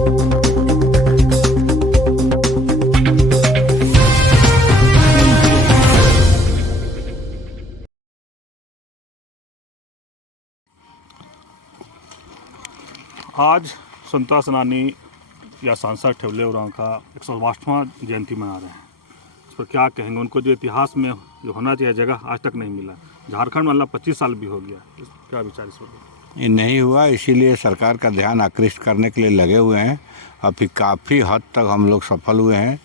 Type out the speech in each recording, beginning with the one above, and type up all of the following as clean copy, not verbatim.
आज स्वतंत्रता सेनानी या सांसद ठेवले उरांव का 108वां जयंती मना रहे हैं। इस पर क्या कहेंगे? उनको जो इतिहास में जो होना चाहिए जगह आज तक नहीं मिला। झारखंड में 25 साल भी हो गया, क्या विचार इस पर? ये नहीं हुआ, इसीलिए सरकार का ध्यान आकृष्ट करने के लिए लगे हुए हैं। अभी काफ़ी हद तक हम लोग सफल हुए हैं।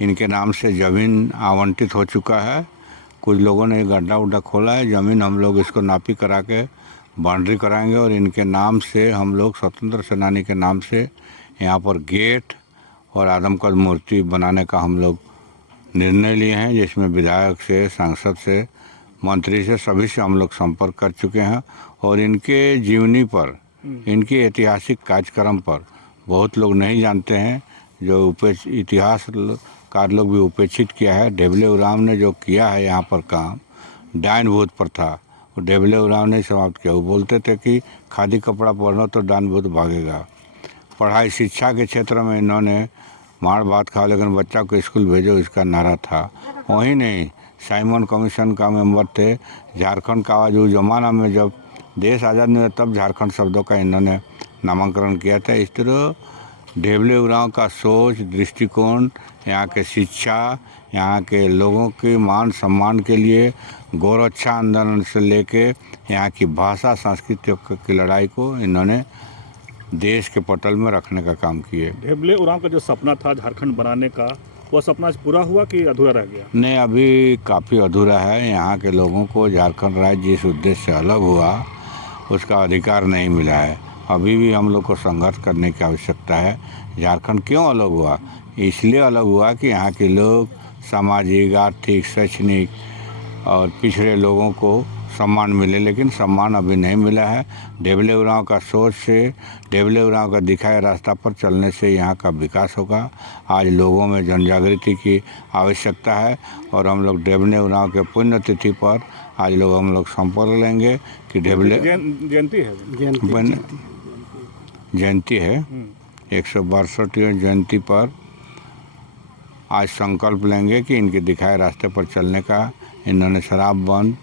इनके नाम से ज़मीन आवंटित हो चुका है। कुछ लोगों ने गड्ढा उड्ढा खोला है, ज़मीन हम लोग इसको नापी करा के बाउंड्री कराएंगे और इनके नाम से हम लोग स्वतंत्र सेनानी के नाम से यहाँ पर गेट और आदमकद मूर्ति बनाने का हम लोग निर्णय लिए हैं, जिसमें विधायक से, सांसद से, मंत्री से, सभी से हम लोग संपर्क कर चुके हैं। और इनके जीवनी पर, इनके ऐतिहासिक कार्यक्रम पर बहुत लोग नहीं जानते हैं, जो इतिहासकार लोग भी उपेक्षित किया है। ढेबले उरांव ने जो किया है यहाँ पर काम, डायन भूत प्रथा, वो ढेबले उरांव ने समाप्त किया। वो बोलते थे कि खादी कपड़ा पहनो तो डायन भूत भागेगा। पढ़ाई शिक्षा के क्षेत्र में इन्होंने मार बात खाओ लेकिन बच्चा को स्कूल भेजो, इसका नारा था। वही नहीं, साइमन कमीशन का मेंबर थे। झारखंड का आवाज उस जमाना में जब देश आज़ाद नहीं हुआ तब झारखंड शब्दों का इन्होंने नामांकन किया था। इस तरह ढेबले उरांव का सोच, दृष्टिकोण, यहाँ के शिक्षा, यहाँ के लोगों के मान सम्मान के लिए, गौरक्षा आंदोलन से लेके यहाँ की भाषा संस्कृति की लड़ाई को इन्होंने देश के पटल में रखने का काम किए। ढेबले उरांव का जो सपना था झारखंड बनाने का, वह सपना आज पूरा हुआ कि अधूरा रह गया? नहीं, अभी काफ़ी अधूरा है। यहाँ के लोगों को झारखंड राज्य जिस उद्देश्य से अलग हुआ उसका अधिकार नहीं मिला है। अभी भी हम लोग को संघर्ष करने की आवश्यकता है। झारखंड क्यों अलग हुआ? इसलिए अलग हुआ कि यहाँ के लोग सामाजिक, आर्थिक, शैक्षणिक और पिछड़े लोगों को सम्मान मिले, लेकिन सम्मान अभी नहीं मिला है। ढेबले उरांव का सोच से, ढेबले उरांव का दिखाए रास्ता पर चलने से यहाँ का विकास होगा। आज लोगों में जन जागृति की आवश्यकता है और हम लोग ढेबले उरांव के पुण्यतिथि पर आज हम लोग संपर्क लेंगे कि ढेबले जयंती है 162वीं जयंती पर आज संकल्प लेंगे कि इनके दिखाए रास्ते पर चलने का। इन्होंने शराब बंद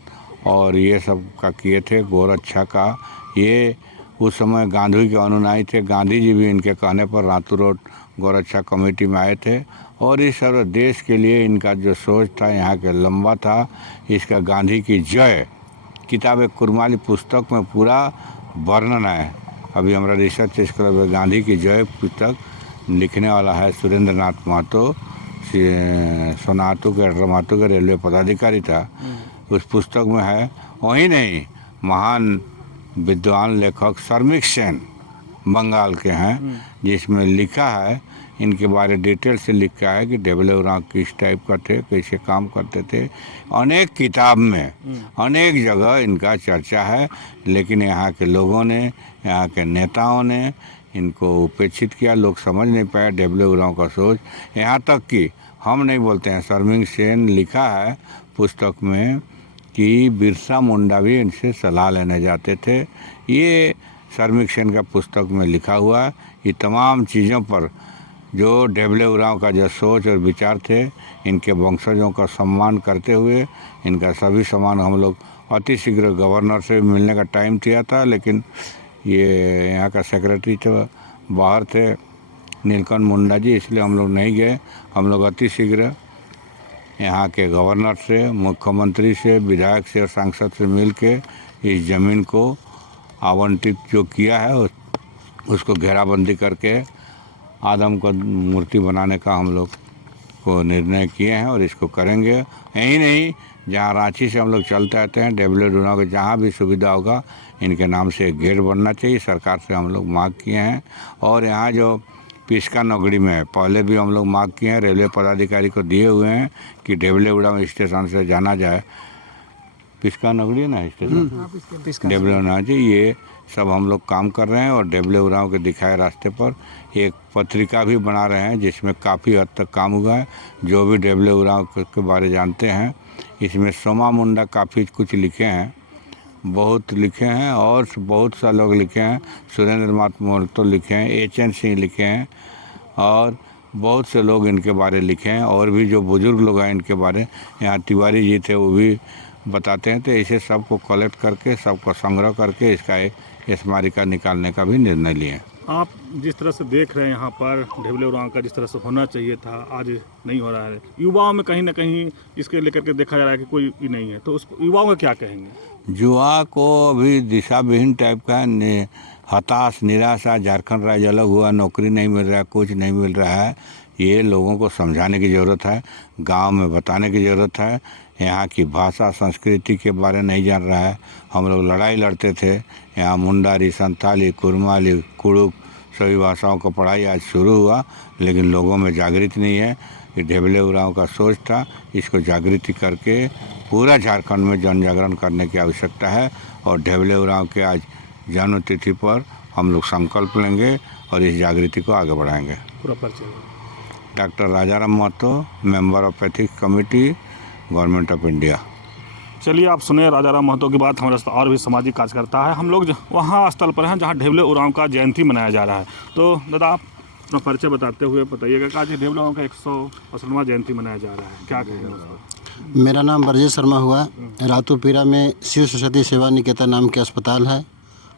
और ये सब का किए थे, गौरक्षा का। ये उस समय गांधी के अनुयायी थे। गांधी जी भी इनके कहने पर रातू रोड गौरक्षा कमेटी में आए थे और इस सर्व देश के लिए इनका जो सोच था यहाँ के लंबा था। इसका गांधी की जय किताब कुरमाली पुस्तक में पूरा वर्णन है। अभी हमारा रिसर्च स्कॉलर में गांधी की जय पुस्तक लिखने वाला है सुरेंद्र नाथ महतो, सोनातु के रेलवे पदाधिकारी था। उस पुस्तक में है। वही नहीं, महान विद्वान लेखक शर्मिक सेन बंगाल के हैं, जिसमें लिखा है, इनके बारे डिटेल से लिखा है कि ढेबले उरांव किस टाइप का थे, कैसे काम करते थे। अनेक किताब में अनेक जगह इनका चर्चा है, लेकिन यहाँ के लोगों ने, यहाँ के नेताओं ने इनको उपेक्षित किया। लोग समझ नहीं पाए ढेबले उरांव का सोच। यहाँ तक कि हम नहीं बोलते हैं, शर्मिक सेन लिखा है पुस्तक में कि बिरसा मुंडा भी इनसे सलाह लेने जाते थे। ये शर्मिक सेन का पुस्तक में लिखा हुआ है। ये तमाम चीज़ों पर जो ढेबले उरांव का जो सोच और विचार थे, इनके वंशजों का सम्मान करते हुए इनका सभी सामान हम लोग अति शीघ्र गवर्नर से मिलने का टाइम दिया था, लेकिन ये यहाँ का सेक्रेटरी तो बाहर थे, नीलकंठ मुंडा जी, इसलिए हम लोग नहीं गए। हम लोग अति शीघ्र यहाँ के गवर्नर से, मुख्यमंत्री से, विधायक से और सांसद से मिल के इस ज़मीन को आवंटित जो किया है उसको घेराबंदी करके आदमकद मूर्ति बनाने का हम लोग को निर्णय किए हैं और इसको करेंगे। यही नहीं, जहाँ रांची से हम लोग चलते आते हैं, ढेबले उरांव के जहाँ भी सुविधा होगा इनके नाम से एक गेट बनना चाहिए। सरकार से हम लोग मांग किए हैं। और यहाँ जो पिस्का नगरी में है, पहले भी हम लोग मांग किए हैं, रेलवे पदाधिकारी को दिए हुए हैं कि ढेबले उरांव स्टेशन से जाना जाए। पिस्का नगरी है ना स्टेशन, ढेबले उरांव जी, ये सब हम लोग काम कर रहे हैं। और ढेबले उरांव के दिखाए रास्ते पर एक पत्रिका भी बना रहे हैं, जिसमें काफ़ी हद तक काम हुआ है। जो भी ढेबले उरांव के बारे जानते हैं, इसमें सोमा मुंडा काफ़ी कुछ लिखे हैं बहुत लिखे हैं और बहुत सा लोग लिखे हैं। सुरेंद्र नाथ महतो लिखे हैं, एच.एन. सिंह लिखे हैं और बहुत से लोग इनके बारे लिखे हैं। और भी जो बुजुर्ग लोग हैं इनके बारे, यहाँ तिवारी जी थे वो भी बताते हैं। तो इसे सबको कलेक्ट करके, सबको संग्रह करके इसका एक स्मारिका निकालने का भी निर्णय लिए। आप जिस तरह से देख रहे हैं यहाँ पर ढेबले उरांव का जिस तरह से होना चाहिए था, आज नहीं हो रहा है। युवाओं में कहीं ना कहीं इसके लेकर के देखा जा रहा है कि कोई भी नहीं है, तो उस युवाओं का क्या कहेंगे? युवा को अभी दिशा विहीन टाइप का हताश, निराशा, झारखंड राज्य अलग हुआ, नौकरी नहीं मिल रहा है, कुछ नहीं मिल रहा है। ये लोगों को समझाने की ज़रूरत है, गांव में बताने की ज़रूरत है। यहाँ की भाषा संस्कृति के बारे नहीं जान रहा है। हम लोग लड़ाई लड़ते थे, यहाँ मुंडारी, संथाली, कुरमाली, कुड़ुक सभी भाषाओं का पढ़ाई आज शुरू हुआ, लेकिन लोगों में जागृति नहीं है। ये ढेबले उरांव का सोच था, इसको जागृति करके पूरा झारखंड में जन जागरण करने की आवश्यकता है। और ढेबले उरांव के आज जन्म तिथि पर हम लोग संकल्प लेंगे और इस जागृति को आगे बढ़ाएंगे। पूरा परिचय? Doctor Rajaram Mahato, member of ethics committee, government of India. चलिए, आप सुने राजाराम महतो की बात। हमारे साथ और भी सामाजिक कार्यकर्ता है। हम लोग वहाँ स्थल पर हैं जहाँ ढेबले उरांव का जयंती मनाया जा रहा है। तो दादा, आप अपना परिचय बताते हुए बताइएगा कि आज ढेबले उरांव का 150वां जयंती मनाया जा रहा है, क्या कहेंगे उस पर? मेरा नाम ब्रजेश शर्मा हुआ। रातूपीरा में शिव सरस्वती सेवा निकेतन नाम के अस्पताल है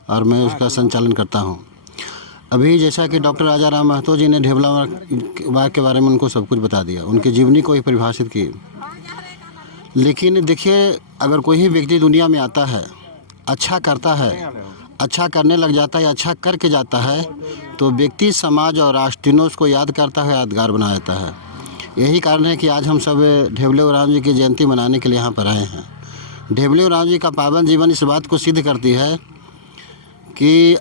और मैं उसका संचालन करता हूँ। अभी जैसा कि डॉक्टर राजाराम महतो जी ने ढेबला उरांव के बारे में उनको सब कुछ बता दिया, उनकी जीवनी को ही परिभाषित की। लेकिन देखिए, अगर कोई ही व्यक्ति दुनिया में आता है, अच्छा करता है, अच्छा करने लग जाता है, अच्छा करके जाता है, तो व्यक्ति, समाज और राष्ट्र तीनों उसको याद करता है, यादगार बना देता है। यही कारण है कि आज हम सब ढेबले उरांव जी की जयंती मनाने के लिए यहाँ पर आए हैं। ढेबले उरांव जी का पावन जीवन इस बात को सिद्ध करती है कि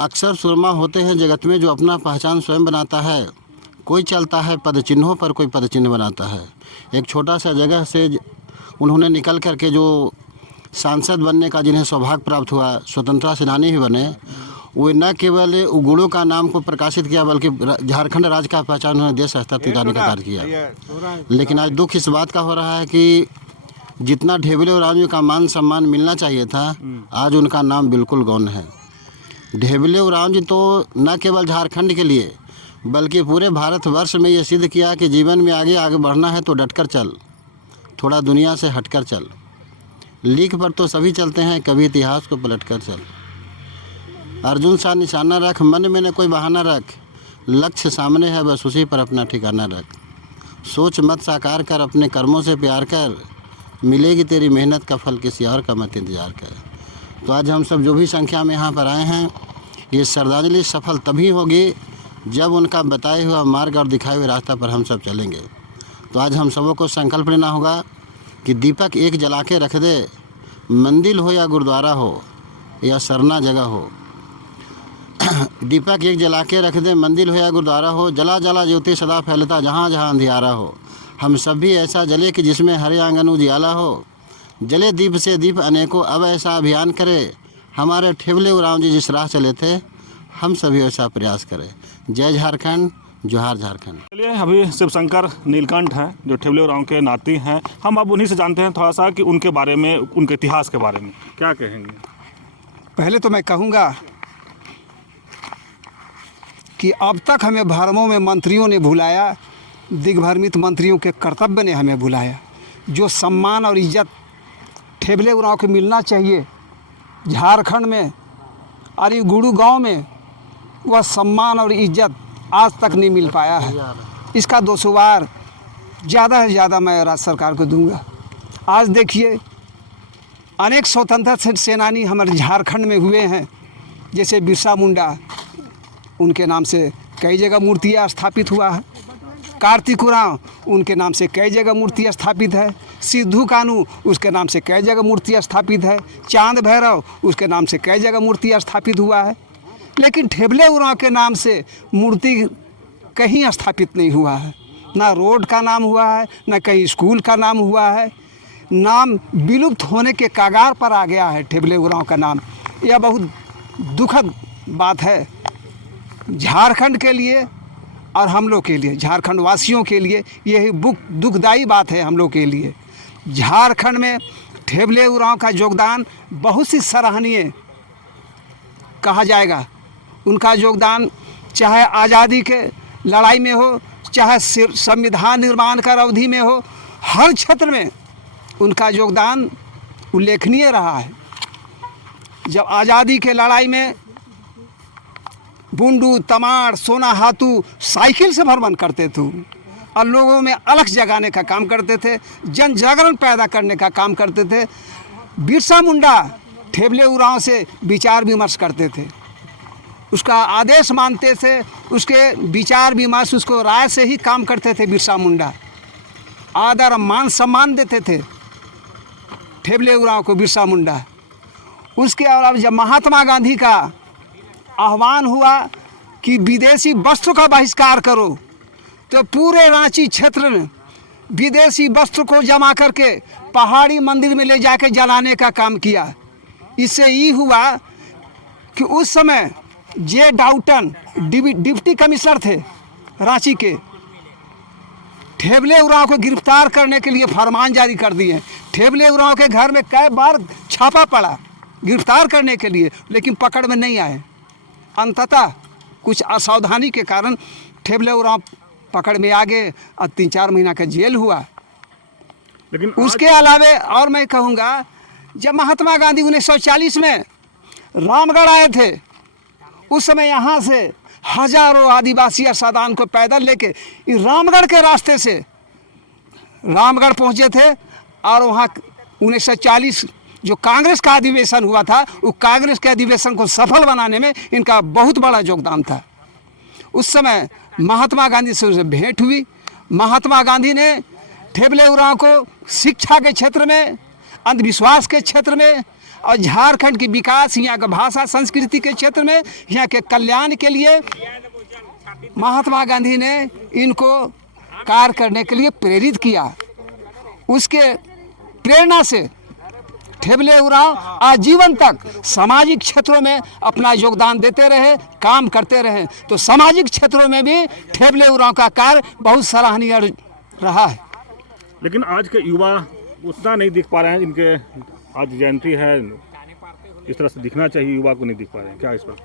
अक्सर सुरमा होते हैं जगत में जो अपना पहचान स्वयं बनाता है। कोई चलता है पद चिन्हों पर, कोई पद चिन्ह बनाता है। एक छोटा सा जगह से उन्होंने निकल करके जो सांसद बनने का जिन्हें सौभाग्य प्राप्त हुआ, स्वतंत्रता सेनानी भी बने, वो न केवल उगुड़ों का नाम को प्रकाशित किया बल्कि झारखंड राज्य का पहचान उन्होंने देश स्तर तक लाने का कार्य किया। लेकिन आज दुख इस बात का हो रहा है कि जितना ढेबले उरांव जी का मान सम्मान मिलना चाहिए था, आज उनका नाम बिल्कुल गौण है। ढेबले उरांव जी तो न केवल झारखंड के लिए बल्कि पूरे भारतवर्ष में ये सिद्ध किया कि जीवन में आगे आगे बढ़ना है तो डटकर चल, थोड़ा दुनिया से हटकर चल। लीक पर तो सभी चलते हैं, कभी इतिहास को पलटकर चल। अर्जुन सा निशाना रख, मन में न कोई बहाना रख, लक्ष्य सामने है बस उसी पर अपना ठिकाना रख। सोच मत साकार कर, अपने कर्मों से प्यार कर, मिलेगी तेरी मेहनत का फल, किसी और का मत इंतजार कर। तो आज हम सब जो भी संख्या में यहाँ पर आए हैं, ये श्रद्धांजलि सफल तभी होगी जब उनका बताए हुआ मार्ग और दिखाए हुए रास्ता पर हम सब चलेंगे। तो आज हम सबों को संकल्प लेना होगा कि दीपक एक जला के रख दे, मंदिर हो या गुरुद्वारा हो या सरना जगह हो। दीपक एक जला के रख दे, मंदिर हो या गुरुद्वारा हो, जला जला ज्योति सदा फैलता जहाँ जहाँ अंधियारा हो। हम सब भी ऐसा जले कि जिसमें हरे आंगन उजियाला हो। जले दीप से दीप अनेकों, अब ऐसा अभियान करे, हमारे ढेबले उरांव जी जिस राह चले थे, हम सभी ऐसा प्रयास करें। जय झारखंड, जोहार झारखंड। चलिए, अभी शिवशंकर नीलकंठ हैं जो ढेबले उरांव के नाती हैं। हम अब उन्हीं से जानते हैं थोड़ा सा कि उनके बारे में, उनके इतिहास के बारे में क्या कहेंगे। पहले तो मैं कहूँगा कि अब तक हमें भरमों में मंत्रियों ने भुलाया, दिग्भ्रमित मंत्रियों के कर्तव्य ने हमें भुलाया। जो सम्मान और इज्जत ढेबले उरांव को मिलना चाहिए झारखंड में, अरे गुड़ू गांव में, वह सम्मान और इज्जत आज तक नहीं मिल पाया है। इसका दोषवार ज़्यादा से ज़्यादा मैं राज्य सरकार को दूंगा। आज देखिए, अनेक स्वतंत्रता सेनानी हमारे झारखंड में हुए हैं, जैसे बिरसा मुंडा, उनके नाम से कई जगह मूर्तियाँ स्थापित हुआ है। कार्तिक उरांव, उनके नाम से कई जगह मूर्तियाँ स्थापित है। सिद्धू कानू, उसके नाम से कई जगह मूर्तियाँ स्थापित है। चांद भैरव, उसके नाम से कई जगह मूर्तियाँ स्थापित हुआ है। लेकिन ढेबले उरांव के नाम से मूर्ति कहीं स्थापित नहीं हुआ है। ना रोड का नाम हुआ है, ना कहीं स्कूल का नाम हुआ है। नाम विलुप्त होने के कगार पर आ गया है ढेबले उरांव का नाम। यह बहुत दुखद बात है झारखंड के लिए और हम लोग के लिए, झारखंड वासियों के लिए। यही दुखदाई बात है हम लोग के लिए। झारखंड में ठेबले उरांव का योगदान बहुत सी सराहनीय कहा जाएगा। उनका योगदान चाहे आज़ादी के लड़ाई में हो, चाहे संविधान निर्माण कर अवधि में हो, हर क्षेत्र में उनका योगदान उल्लेखनीय रहा है। जब आज़ादी के लड़ाई में बूंदू, तमाड़, सोना हाथू साइकिल से भ्रमण करते थे और लोगों में अलख जगाने का काम करते थे, जन जागरण पैदा करने का काम करते थे। बिरसा मुंडा ठेबले उरांव से विचार विमर्श करते थे, उसका आदेश मानते थे, उसके विचार विमर्श, उसको राय से ही काम करते थे। बिरसा मुंडा आदर मान सम्मान देते थे ठेबले उरांव को, बिरसा मुंडा। उसके अलावा जब महात्मा गांधी का आह्वान हुआ कि विदेशी वस्त्र का बहिष्कार करो, तो पूरे रांची क्षेत्र में विदेशी वस्त्र को जमा करके पहाड़ी मंदिर में ले जाकर जलाने का काम किया। इससे ये हुआ कि उस समय जे डाउटन डिप्टी कमिश्नर थे रांची के, ठेबले उरांव को गिरफ्तार करने के लिए फरमान जारी कर दिए। ठेबले उरांव के घर में कई बार छापा पड़ा गिरफ्तार करने के लिए, लेकिन पकड़ में नहीं आए। अंततः कुछ असावधानी के कारण ठेबले उरांव पकड़ में आ गए और 3-4 महीना का जेल हुआ। लेकिन उसके अलावे और मैं कहूँगा, जब महात्मा गांधी 1940 में रामगढ़ आए थे, उस समय यहाँ से हजारों आदिवासी सादान को पैदल लेके रामगढ़ के रास्ते से रामगढ़ पहुँचे थे। और वहाँ 1940 जो कांग्रेस का अधिवेशन हुआ था, उस कांग्रेस के अधिवेशन को सफल बनाने में इनका बहुत बड़ा योगदान था। उस समय महात्मा गांधी से उनसे भेंट हुई। महात्मा गांधी ने ठेबले उरांव को शिक्षा के क्षेत्र में, अंधविश्वास के क्षेत्र में और झारखंड की विकास, यहाँ के भाषा संस्कृति के क्षेत्र में, यहाँ के कल्याण के लिए महात्मा गांधी ने इनको कार्य करने के लिए प्रेरित किया। उसके प्रेरणा से ठेबले उरांव आजीवन तक सामाजिक क्षेत्रों में अपना योगदान देते रहे, काम करते रहे। तो सामाजिक क्षेत्रों में भी ठेबले उरांव का कार्य बहुत सराहनीय रहा है। लेकिन आज के युवा उतना नहीं दिख पा रहे हैं, जिनके आज जयंती है, इस तरह से दिखना चाहिए, युवा को नहीं दिख पा रहे हैं। क्या इस पर?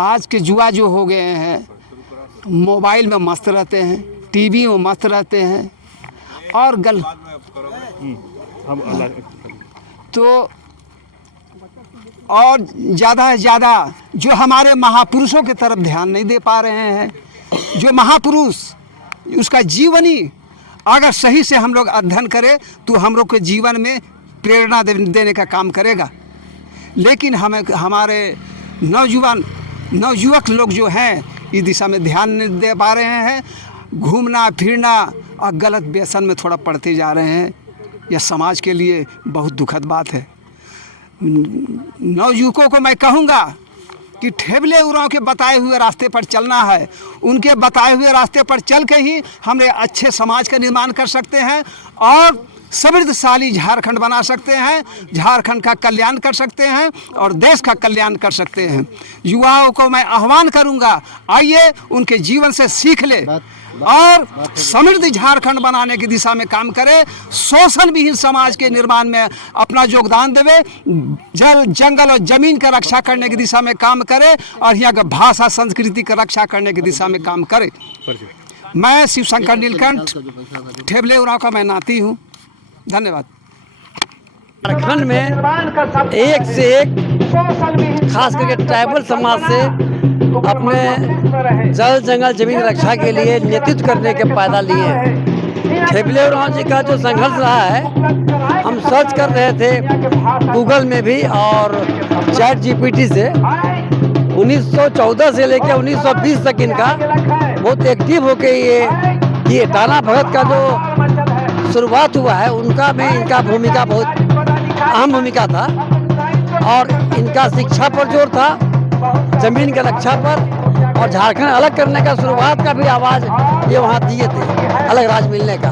आज के युवा जो हो गए हैं, मोबाइल में मस्त रहते हैं, टीवी में मस्त रहते हैं और तो और ज़्यादा से ज़्यादा जो हमारे महापुरुषों की तरफ ध्यान नहीं दे पा रहे हैं। जो महापुरुष, उसका जीवनी अगर सही से हम लोग अध्ययन करें तो हम लोग के जीवन में प्रेरणा देने का काम करेगा। लेकिन हमें हमारे नवयुवक लोग जो हैं, इस दिशा में ध्यान नहीं दे पा रहे हैं। घूमना फिरना और गलत व्यसन में थोड़ा पड़ते जा रहे हैं। यह समाज के लिए बहुत दुखद बात है। नवयुवकों को मैं कहूँगा कि ठेबले उरांव के बताए हुए रास्ते पर चलना है। उनके बताए हुए रास्ते पर चल के ही हम अच्छे समाज का निर्माण कर सकते हैं और समृद्धशाली झारखंड बना सकते हैं, झारखंड का कल्याण कर सकते हैं और देश का कल्याण कर सकते हैं। युवाओं को मैं आह्वान करूंगा, आइए उनके जीवन से सीख ले और समृद्ध झारखंड बनाने की दिशा में काम करे। शोषण विहीन समाज के निर्माण में अपना योगदान देवे, जल जंगल और जमीन का रक्षा करने की दिशा में काम करे और यहाँ का भाषा संस्कृति का रक्षा करने की दिशा में काम करे। मैं शिवशंकर नीलकंठ ठेबले उरांव का मैं नाती हूँ। धन्यवाद। झारखंड में एक से एक खास करके ट्राइबल समाज से अपने जल जंगल जमीन रक्षा के लिए नेतृत्व करने के पैदा लिए हैं। ठेबले उरांव जी का जो संघर्ष रहा है, हम सर्च कर रहे थे गूगल में भी और चैट जीपीटी से। 1914 से लेकर 1920 तक इनका बहुत एक्टिव होकर ये टाना भगत का जो शुरुआत हुआ है, उनका में इनका भूमिका बहुत अहम भूमिका था और इनका शिक्षा पर जोर था, जमीन के रक्षा पर और झारखंड अलग करने का शुरुआत का भी आवाज़ ये वहाँ दिए थे, अलग राज्य मिलने का।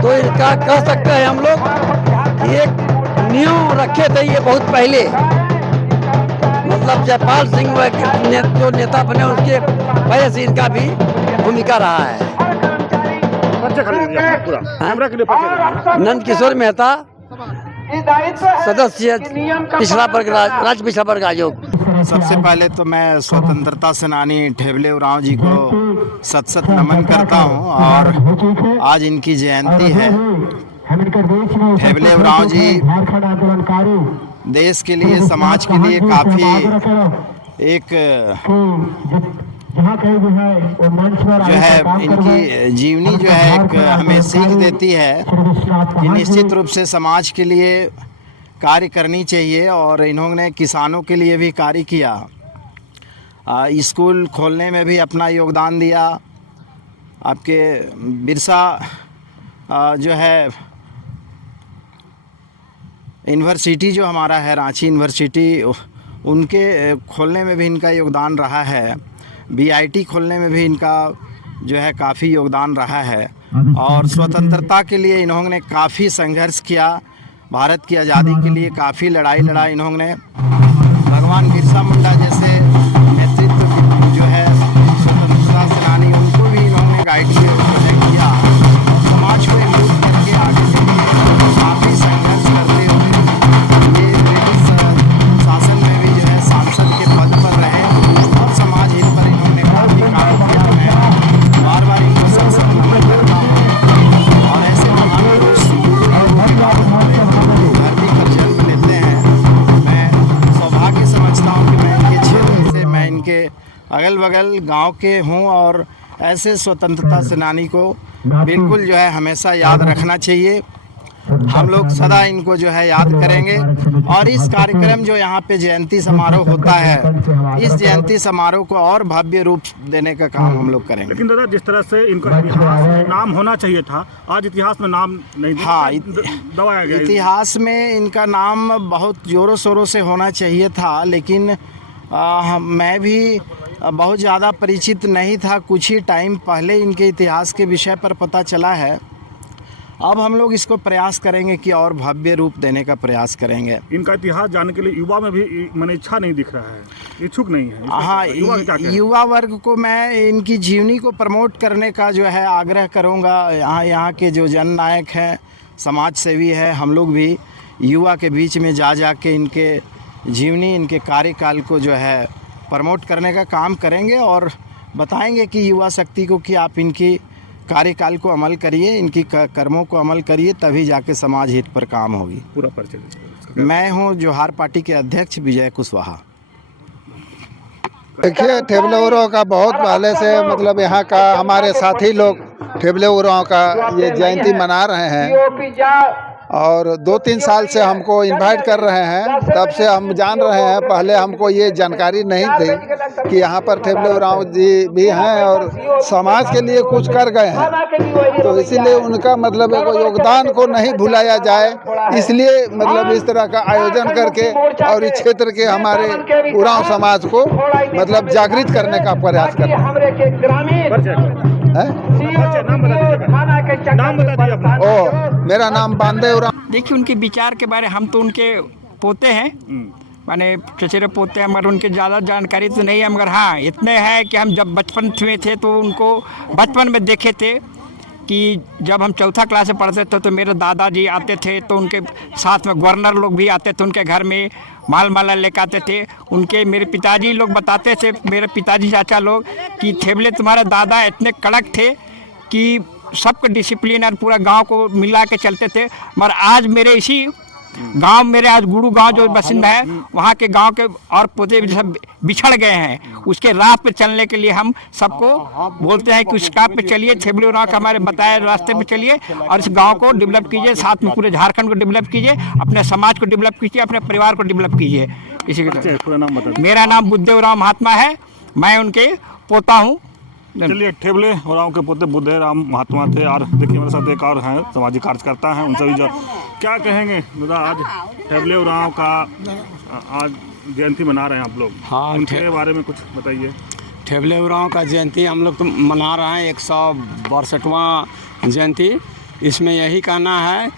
तो इनका कह सकते हैं हम लोग कि एक नींव रखे थे ये बहुत पहले, मतलब जयपाल सिंह जो नेता बने उसके वजह से इनका भी भूमिका रहा है। नंद किशोर मेहता सदस्य पिछड़ा वर्ग राज्य पिछड़ा वर्ग आयोग। सबसे पहले तो मैं स्वतंत्रता सेनानी ठेबले उरांव जी को सत सत नमन करता हूं और आज इनकी जयंती है। ठेबले उरांव जी देश के लिए, समाज के लिए काफ़ी एक जो है इनकी जीवनी जो है एक हमें सीख देती है कि निश्चित रूप से समाज के लिए कार्य करनी चाहिए। और इन्होंने किसानों के लिए भी कार्य किया, स्कूल खोलने में भी अपना योगदान दिया। आपके बिरसा जो है यूनिवर्सिटी जो हमारा है, रांची यूनिवर्सिटी, उनके खोलने में भी इनका योगदान रहा है। बीआईटी खोलने में भी इनका जो है काफ़ी योगदान रहा है। और स्वतंत्रता के लिए इन्होंने काफ़ी संघर्ष किया, भारत की आज़ादी के लिए काफ़ी लड़ाई लड़ा इन्होंने। भगवान बिरसा मुंडा जैसे नेतृत्व जो है स्वतंत्रता सेनानी, उनको भी इन्होंने गाइड किया और समाज को एकजुट करके आगे काफ़ी संघर्ष करते हुए ये ब्रिटिश शासन में भी जो है सांसद के पद पर रहे और समाज हित पर इन्होंने काफ़ी काम किया। मैं बार बार इनको सत नमन करता हूँ। और ऐसे महान पुरुष धरती पर जन्म लेते हैं। मैं सौभाग्य समझता हूँ कि मैं इनके क्षेत्र से, मैं इनके अगल बगल गांव के हूँ और ऐसे स्वतंत्रता सेनानी को बिल्कुल जो है हमेशा याद रखना चाहिए। हम लोग सदा इनको जो है याद करेंगे। और इस कार्यक्रम जो यहाँ पे जयंती समारोह होता है, इस जयंती समारोह को और भव्य रूप देने का काम हम लोग करेंगे। लेकिन दादा, जिस तरह से इनका इतिहास में नाम होना चाहिए था, आज इतिहास में नाम नहीं दबाया गया। इतिहास में इनका नाम बहुत ज़ोरों शोरों से होना चाहिए था, लेकिन मैं भी बहुत ज़्यादा परिचित नहीं था। कुछ ही टाइम पहले इनके इतिहास के विषय पर पता चला है। अब हम लोग इसको प्रयास करेंगे कि और भव्य रूप देने का प्रयास करेंगे। इनका इतिहास जानने के लिए युवा में भी मैंने इच्छा नहीं दिख रहा है, इच्छुक नहीं है। हाँ, युवा वर्ग को मैं इनकी जीवनी को प्रमोट करने का जो है आग्रह करूँगा। यहाँ के जो जननायक हैं, समाज सेवी है, हम लोग भी युवा के बीच में जा के इनके जीवनी, इनके कार्यकाल को जो है प्रमोट करने का काम करेंगे और बताएंगे कि युवा शक्ति को कि आप इनकी कार्यकाल को अमल करिए, इनकी कर्मों को अमल करिए, तभी जाके समाज हित पर काम होगी। पूरा परिचय। मैं हूं जोहार पार्टी के अध्यक्ष विजय कुशवाहा। देखिए, ठेबले उरांव का बहुत पहले से मतलब यहाँ का हमारे साथी लोग ठेबले उरांव का ये जयंती मना रहे हैं और 2-3 साल से हमको इनवाइट कर रहे हैं। तब से हम जान रहे हैं, पहले हमको ये जानकारी नहीं थी कि यहाँ पर ठेबले उरांव जी भी हैं और समाज के लिए कुछ कर गए हैं। तो इसीलिए उनका मतलब योगदान को नहीं भुलाया जाए, इसलिए मतलब इस तरह का आयोजन करके और इस क्षेत्र के हमारे उरांव समाज को मतलब जागृत करने का प्रयास कर रहे हैं। मेरा नाम बांदे उरांव। देखिए, उनके विचार के बारे, हम तो उनके पोते हैं, माने चचेरे पोते हैं, मगर उनके ज़्यादा जानकारी तो नहीं है। मगर हाँ, इतने हैं कि हम जब बचपन में थे तो उनको बचपन में देखे थे कि जब हम 4th क्लास में पढ़ते थे तो मेरे दादाजी आते थे, तो उनके साथ में गवर्नर लोग भी आते थे उनके घर में, माल माला लेकर आते थे। उनके मेरे पिताजी लोग बताते थे, मेरे पिताजी चाचा लोग, कि ठेबले तुम्हारे दादा इतने कड़क थे कि सबका डिसिप्लिन और पूरा गांव को मिला के चलते थे। मगर आज मेरे इसी गांव, मेरे आज गुरु गांव जो बसिंदा है, वहाँ के गांव के और पोते सब बिछड़ गए हैं। उसके राह पे चलने के लिए हम सबको बोलते हैं कि उस राह पे चलिए, ठेबले उरांव के हमारे बताए रास्ते पे चलिए और इस गांव को डेवलप कीजिए, साथ में पूरे झारखंड को डेवलप कीजिए, अपने समाज को डेवलप कीजिए, अपने परिवार को डेवलप कीजिए। किसी के मेरा नाम बुद्धे उरांव महात्मा है, मैं उनके पोता हूँ। चलिए, ठेबले उरांव के पोते बुद्धे राम महात्मा थे। और देखिए, मेरे साथ एक और हैं, सामाजिक कार्यकर्ता हैं, उनसे भी जो क्या कहेंगे दादा, आज ठेबले उरांव का आज जयंती मना रहे हैं आप लोग। हाँ, उनके बारे में कुछ बताइए। ठेबले उरांव का जयंती हम लोग तो मना रहे हैं, 162वां जयंती। इसमें यही कहना है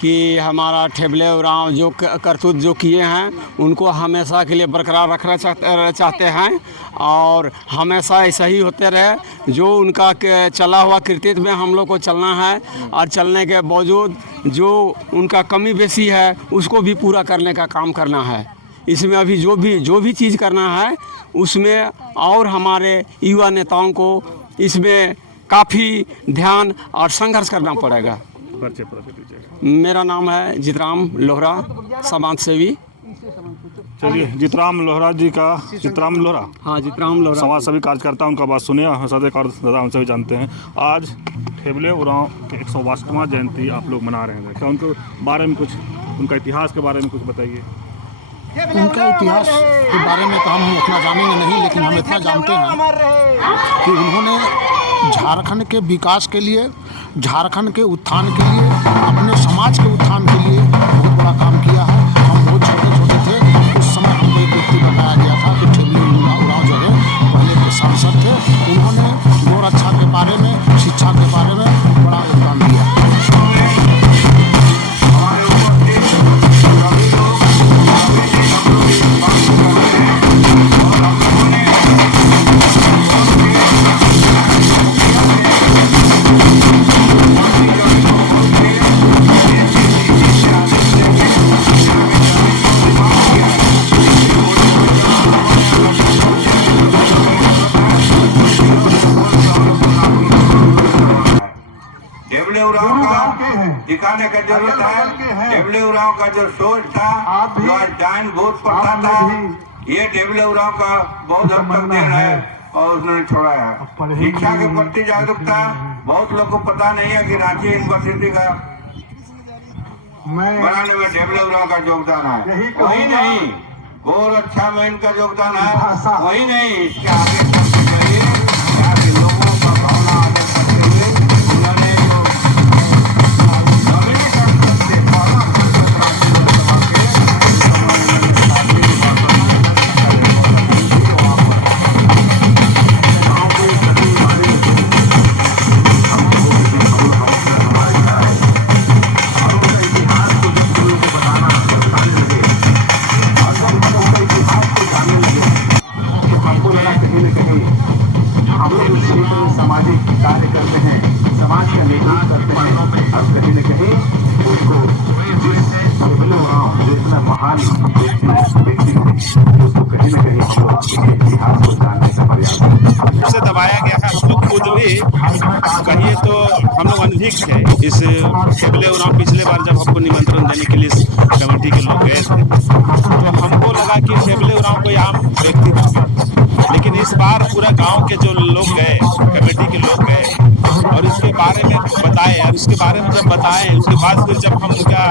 कि हमारा ठेबले उरांव जो करतूत जो किए हैं उनको हमेशा के लिए बरकरार रखना चाहते हैं और हमेशा ऐसा ही होते रहे। जो उनका चला हुआ कृतित्व में हम लोग को चलना है और चलने के बावजूद जो उनका कमी बेसी है उसको भी पूरा करने का काम करना है। इसमें अभी जो भी चीज़ करना है उसमें और हमारे युवा नेताओं को इसमें काफ़ी ध्यान और संघर्ष करना पड़ेगा। परिचय दीजिएगा। मेरा नाम है जितराम लोहरा, समाज सेवी। चलिए, जितराम लोहरा जी का, जितराम लोहरा, हाँ जितराम लोहरा समाज सेवी कार्यकर्ता, उनका बात सुनिए। हम सभी जानते हैं आज ठेबले उरांव के 162वां जयंती आप लोग मना रहे हैं, क्या उनके बारे में कुछ, उनका इतिहास के बारे में कुछ बताइए। उनका इतिहास के बारे में तो हम उतना जानेंगे नहीं, लेकिन हम इतना जानते हैं कि उन्होंने झारखंड के विकास के लिए, झारखंड के उत्थान के लिए, अपने समाज के उत्थान के लिए बहुत बड़ा काम किया है। हम बहुत छोटे थे उस समय हमको एक व्यक्ति बताया गया था कि ठेबले उरांव जो है पहले के सांसद थे। उन्होंने गोरक्षा के बारे में, शिक्षा के बारे में बड़ा योगदान दिया। ठेबले उरांव का दिखाने का जरूरत है। ठेबले उरांव का जो सोच था, जो डाइन भूत प्रथा था, ये ठेबले उरांव का बहुत हद तक देन है और उसने छोड़ा है। शिक्षा के प्रति जागरूकता बहुत लोग को पता नहीं है कि रांची यूनिवर्सिटी का बनाने में ठेबले उरांव का योगदान है। वही नहीं, गोरक्षा में इनका योगदान है। वही नहीं, इसके आगे यहाँ के लोगों का भावना आदर करते हुए उन्होंने सामाजिक कार्य करते हैं, समाज का निर्माण करते हैं। अब कहीं न कहीं उसको ठेबले उरांव जो इतना महान व्यक्ति उसको कहीं न कहीं हम लोग इतिहास को जानने का प्रयास से दबाया गया है। हम लोग खुद भी कहिए तो हम लोग अनभिज्ञ थे इस ठेबले उरांव। पिछले बार जब हमको निमंत्रण देने के लिए कमेटी के लोग गए थे तो हमको लगा कि ठेबले उरांव कोई आम व्यक्ति था, लेकिन इस बार पूरा गांव के जो लोग गए, कमेटी के लोग गए और इसके बारे में बताए। और इसके बारे में जब बताए उसके बाद फिर जब हम उनका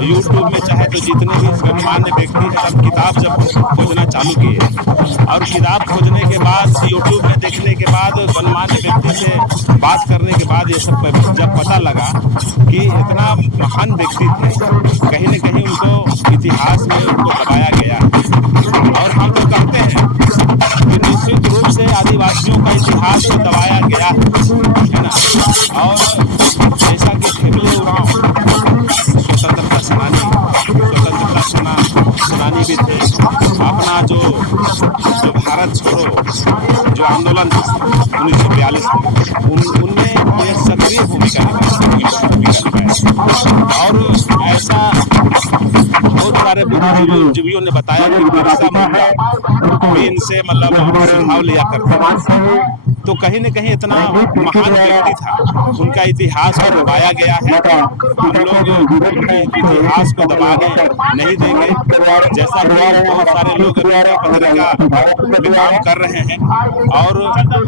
यूट्यूब में चाहे तो जितने भी गणमान्य व्यक्ति हैं सब किताब जब खोजना चालू किए और किताब खोजने के बाद यूट्यूब में देखने के बाद गणमान्य व्यक्ति से बात करने के बाद ये सब जब पता लगा कि इतना महान व्यक्ति थे, कहीं न कहीं उनको इतिहास में उनको दबाया गया है। और हम लोग कहते हैं कि निश्चित रूप से आदिवासियों का इतिहास को दबाया गया है ना। और जैसा कि ठेबले उरांव स्वतंत्रता सेनानी भी थे। अपना जो भारत छोड़ो जो आंदोलन था 1942 में, उनमें ये सक्रिय भूमिका निभाई और ऐसा बहुत सारे बुद्धिजीवियों ने बताया कि बिरसा मुंडा भी इनसे मतलब सुझाव लिया करते थे। तो कहीं न कहीं इतना महान व्यक्ति था, उनका इतिहास को दबाया गया है। हम लोग उनके इतिहास को दबाने नहीं देंगे। जैसा कि बहुत सारे लोग पत्रिका में काम कर रहे हैं और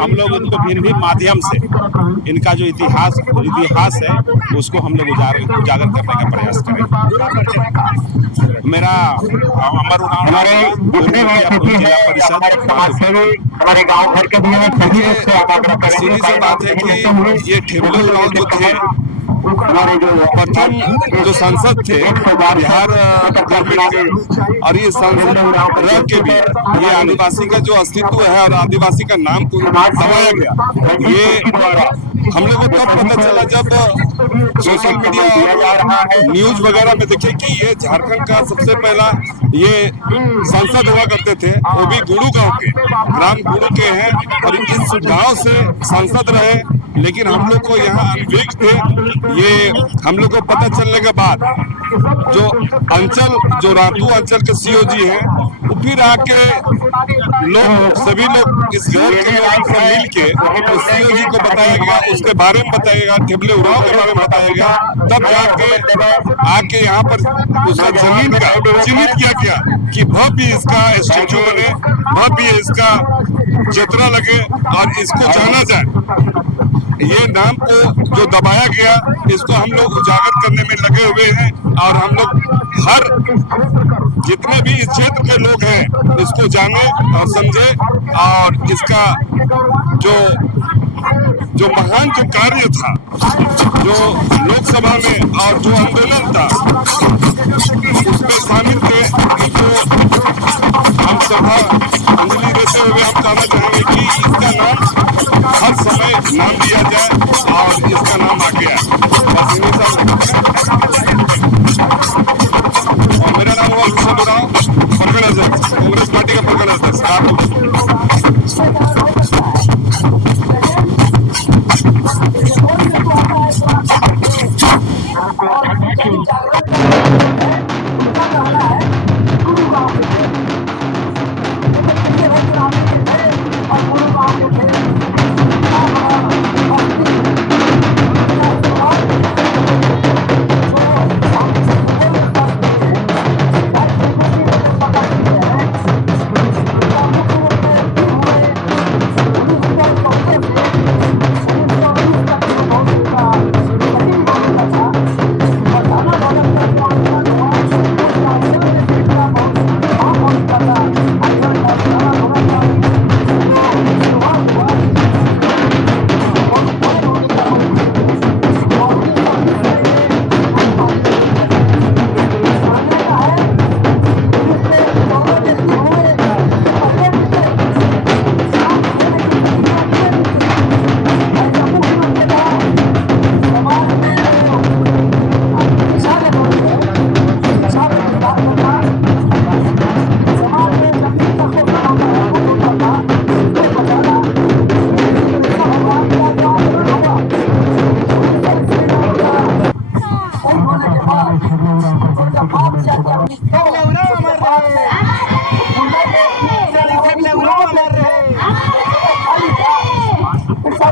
हम लोग इनको भिन्न माध्यम से इनका जो इतिहास है उसको हम लोग उजागर करने का प्रयास करेंगे। मेरा अमर उरांव जिला परिषद हमारे गाँव घर के सीधी सी बात है कि ये ठेबले उरांव जो थे प्रथम जो सांसद थे बिहार गवर्नमेंट के, और ये सांसद रह के भी ये आदिवासी का जो अस्तित्व है और आदिवासी का नाम दबाया गया, ये हम लोग को तब पता चला जब सोशल मीडिया और न्यूज वगैरह में देखे कि ये झारखंड का सबसे पहला ये सांसद हुआ करते थे, वो भी गुरु गांव के, ग्राम गुरु के हैं, और इस गांव से सांसद रहे। लेकिन हम लोग को यहाँ अनभिज्ञ थे, ये हम लोग को पता चलने के बाद जो अंचल, जो रातू अंचल के सीओजी हैं, वो फिर आके लोग सभी लोग इस घर के लोग सब मिल के तो सीओजी को बताया गया, उसके बारे में बताया गया, ठेबले उरांव के बारे में बताया गया, तब जाके आके यहाँ पर उसका जमीन का चिन्हित किया गया कि भव्य इसका स्टेचू बने, भव्य इसका जतरा लगे और इसको जाना जाए। ये नाम को जो दबाया गया, इसको हम लोग उजागर करने में लगे हुए हैं, और हम लोग हर जितने भी इस क्षेत्र के लोग हैं इसको जाने और समझे, और इसका जो महान जो कार्य था, जो लोकसभा में और जो आंदोलन था उसमें शामिल थे, तो हम सभा अंजलि देते हुए हम कहना चाहेंगे कि इसका नाम हर समय नाम दिया जाए और इसका नाम आ गया। बस इन्हीं सब, और मेरा नाम हुआ विष्णु उरांव, परगना अध्यक्ष, कांग्रेस पार्टी का परगना अध्यक्ष।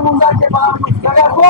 मुंडा के बाद जगह को